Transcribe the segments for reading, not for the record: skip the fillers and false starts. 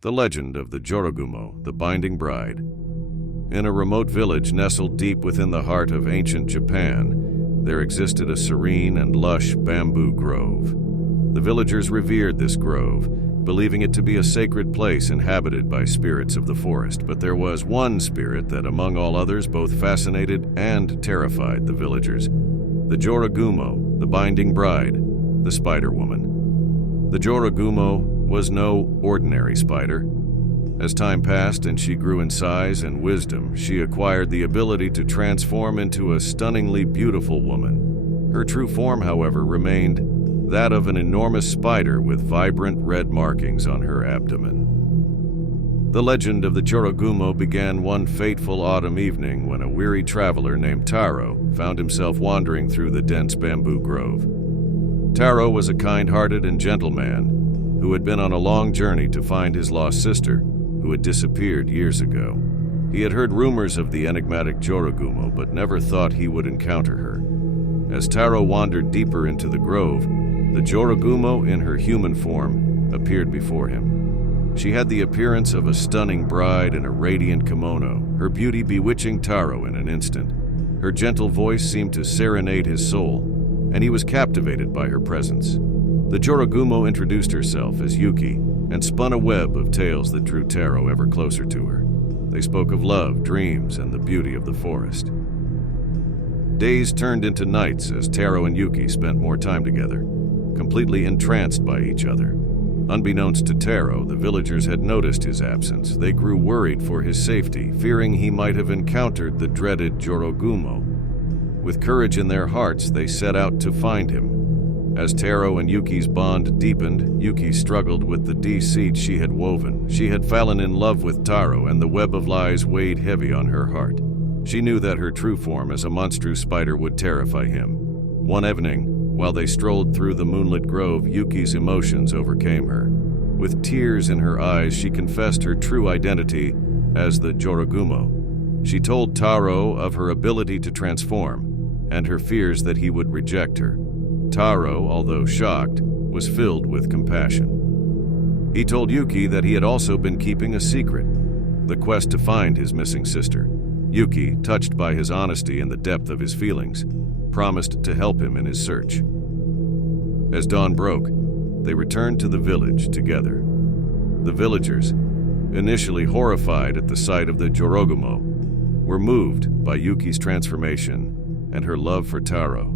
The legend of the Jorogumo, the binding bride. In a remote village nestled deep within the heart of ancient Japan, there existed a serene and lush bamboo grove. The villagers revered this grove, believing it to be a sacred place inhabited by spirits of the forest. But there was one spirit that, among all others, both fascinated and terrified the villagers. The Jorogumo, the binding bride, the spider woman. The Jorogumo was no ordinary spider. As time passed and she grew in size and wisdom, she acquired the ability to transform into a stunningly beautiful woman. Her true form, however, remained that of an enormous spider with vibrant red markings on her abdomen. The legend of the Jorogumo began one fateful autumn evening when a weary traveler named Taro found himself wandering through the dense bamboo grove. Taro was a kind-hearted and gentle man who had been on a long journey to find his lost sister, who had disappeared years ago. He had heard rumors of the enigmatic Jorogumo, but never thought he would encounter her. As Taro wandered deeper into the grove, the Jorogumo in her human form appeared before him. She had the appearance of a stunning bride in a radiant kimono, her beauty bewitching Taro in an instant. Her gentle voice seemed to serenade his soul, and he was captivated by her presence. The Jorogumo introduced herself as Yuki and spun a web of tales that drew Taro ever closer to her. They spoke of love, dreams, and the beauty of the forest. Days turned into nights as Taro and Yuki spent more time together, completely entranced by each other. Unbeknownst to Taro, the villagers had noticed his absence. They grew worried for his safety, fearing he might have encountered the dreaded Jorogumo. With courage in their hearts, they set out to find him. As Taro and Yuki's bond deepened, Yuki struggled with the deceit she had woven. She had fallen in love with Taro, and the web of lies weighed heavy on her heart. She knew that her true form as a monstrous spider would terrify him. One evening, while they strolled through the moonlit grove, Yuki's emotions overcame her. With tears in her eyes, she confessed her true identity as the Jorogumo. She told Taro of her ability to transform and her fears that he would reject her. Taro, although shocked, was filled with compassion. He told Yuki that he had also been keeping a secret, the quest to find his missing sister. Yuki, touched by his honesty and the depth of his feelings, promised to help him in his search. As dawn broke, they returned to the village together. The villagers, initially horrified at the sight of the Jorogumo, were moved by Yuki's transformation and her love for Taro.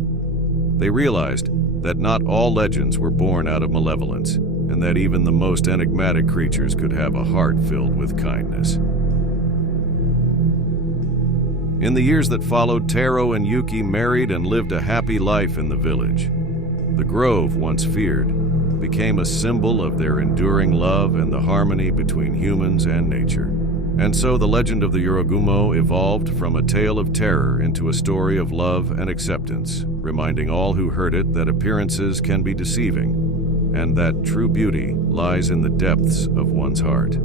They realized that not all legends were born out of malevolence, and that even the most enigmatic creatures could have a heart filled with kindness. In the years that followed, Taro and Yuki married and lived a happy life in the village. The grove, once feared, became a symbol of their enduring love and the harmony between humans and nature. And so the legend of the Jorogumo evolved from a tale of terror into a story of love and acceptance, reminding all who heard it that appearances can be deceiving and that true beauty lies in the depths of one's heart.